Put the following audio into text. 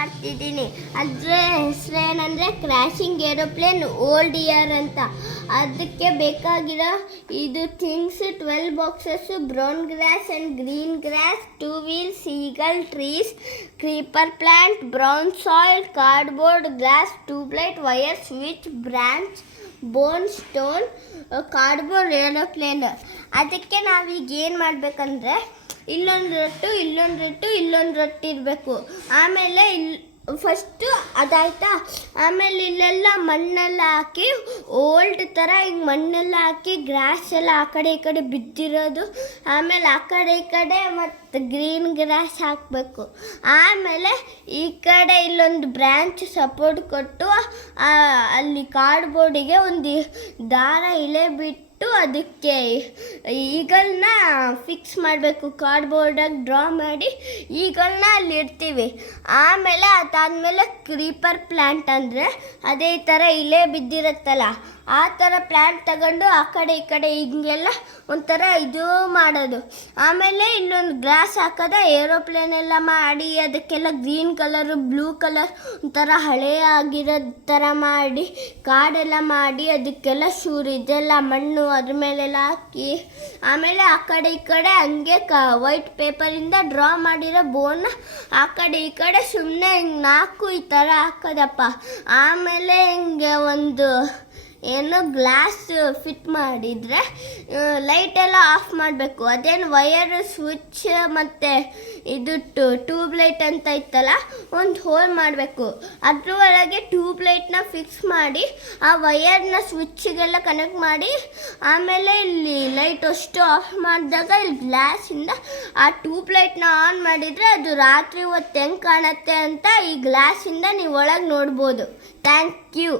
ಮಾಡ್ತಿದ್ದೀನಿ. ಅದರ ಹೆಸರೇನೆಂದರೆ ಕ್ರ್ಯಾಶಿಂಗ್ ಏರೋಪ್ಲೇನ್ ಓಲ್ಡ್ ಇಯರ್ ಅಂತ. ಅದಕ್ಕೆ ಬೇಕಾಗಿರೋ ಇದು things 12 boxes, brown grass and green grass, 2 wheels, eagle trees, creeper plant, brown soil, cardboard, glass, tubelight, wire, switch, branch, bone, stone, cardboard aeroplane. ಅದಕ್ಕೆ ನಾವೀಗ ಏನು ಮಾಡಬೇಕಂದ್ರೆ ಇಲ್ಲೊಂದು ರೊಟ್ಟು ಇರಬೇಕು. ಆಮೇಲೆ ಫಸ್ಟು ಅದಾಯ್ತಾ. ಆಮೇಲೆ ಇಲ್ಲೆಲ್ಲ ಮಣ್ಣೆಲ್ಲ ಹಾಕಿ ಓಲ್ಡ್ ಥರ ಹಿಂಗೆ ಮಣ್ಣೆಲ್ಲ ಹಾಕಿ ಗ್ರಾಸ್ ಎಲ್ಲ ಆ ಕಡೆ ಈ ಕಡೆ ಬಿದ್ದಿರೋದು. ಆಮೇಲೆ ಆ ಕಡೆ ಈ ಕಡೆ ಮತ್ತು ಗ್ರೀನ್ ಗ್ರಾಸ್ ಹಾಕಬೇಕು. ಆಮೇಲೆ ಈ ಕಡೆ ಇಲ್ಲೊಂದು ಬ್ರ್ಯಾಂಚ್ ಸಪೋರ್ಟ್ ಕೊಟ್ಟು ಅಲ್ಲಿ ಕಾರ್ಡ್ಬೋರ್ಡಿಗೆ ಒಂದು ದಾರ ಇಳೆ ಬಿಟ್ಟು ಅದಕ್ಕೆ ಈಗಲ್ನ ಫಿಕ್ಸ್ ಮಾಡಬೇಕು. ಕಾರ್ಡ್ಬೋರ್ಡಾಗಿ ಡ್ರಾ ಮಾಡಿ ಈಗಲ್ನ ಅಲ್ಲಿ ಇಡ್ತೀವಿ. ಆಮೇಲೆ ಅದಾದಮೇಲೆ ಕ್ರೀಪರ್ ಪ್ಲ್ಯಾಂಟ್ ಅಂದರೆ ಅದೇ ಥರ ಇಲೆ ಬಿದ್ದಿರುತ್ತಲ್ಲ ಆ ಥರ ಪ್ಲ್ಯಾಂಟ್ ತಗೊಂಡು ಆ ಕಡೆ ಈ ಕಡೆ ಹಿಂಗೆಲ್ಲ ಒಂಥರ ಇದು ಮಾಡೋದು. ಆಮೇಲೆ ಇಲ್ಲೊಂದು ಗ್ಲಾಸ್ ಹಾಕೋದ ಏರೋಪ್ಲೇನ್ ಎಲ್ಲ ಮಾಡಿ ಅದಕ್ಕೆಲ್ಲ ಗ್ರೀನ್ ಕಲರು, ಬ್ಲೂ ಕಲರ್ ಒಂಥರ ಹಳೆ ಆಗಿರೋ ಥರ ಮಾಡಿ ಕಾಡೆಲ್ಲ ಮಾಡಿ ಅದಕ್ಕೆಲ್ಲ ಇದೆಲ್ಲ ಮಣ್ಣು ಅದ್ರ ಮೇಲೆಲ್ಲ ಹಾಕಿ ಆಮೇಲೆ ಆ ಕಡೆ ಈ ಕಡೆ ಹಂಗೆ ವೈಟ್ ಪೇಪರಿಂದ ಡ್ರಾ ಮಾಡಿರೋ ಬೋನ್ನ ಆ ಕಡೆ ಈ ಕಡೆ ಸುಮ್ಮನೆ ಹಿಂಗೆ 4 ಈ ಥರ ಹಾಕೋದಪ್ಪ. ಆಮೇಲೆ ಹಿಂಗೆ ಒಂದು ಗ್ಲಾಸ್ ಫಿಟ್ ಮಾಡಿದರೆ ಲೈಟೆಲ್ಲ ಆಫ್ ಮಾಡಬೇಕು. ಅದೇನು ವಯರ್, ಸ್ವಿಚ್ ಮತ್ತು ಇದು ಟ್ಯೂಬ್ಲೈಟ್ ಅಂತ ಇತ್ತಲ್ಲ ಒಂದು ಹೋಲ್ ಮಾಡಬೇಕು. ಅದ್ರ ಒಳಗೆ ಟ್ಯೂಬ್ಲೈಟ್ನ ಫಿಕ್ಸ್ ಮಾಡಿ ಆ ವಯರ್ನ ಸ್ವಿಚ್ಗೆಲ್ಲ ಕನೆಕ್ಟ್ ಮಾಡಿ ಆಮೇಲೆ ಇಲ್ಲಿ ಲೈಟ್ ಅಷ್ಟು ಆಫ್ ಮಾಡಿದಾಗ ಇಲ್ಲಿ ಗ್ಲಾಸಿಂದ ಆ ಟ್ಯೂಬ್ಲೈಟ್ನ ಆನ್ ಮಾಡಿದರೆ ಅದು ರಾತ್ರಿ ಹೊತ್ತು ಹೆಂಗೆ ಕಾಣುತ್ತೆ ಅಂತ ಈ ಗ್ಲಾಸಿಂದ ನೀವು ಒಳಗೆ ನೋಡ್ಬೋದು. Thank you.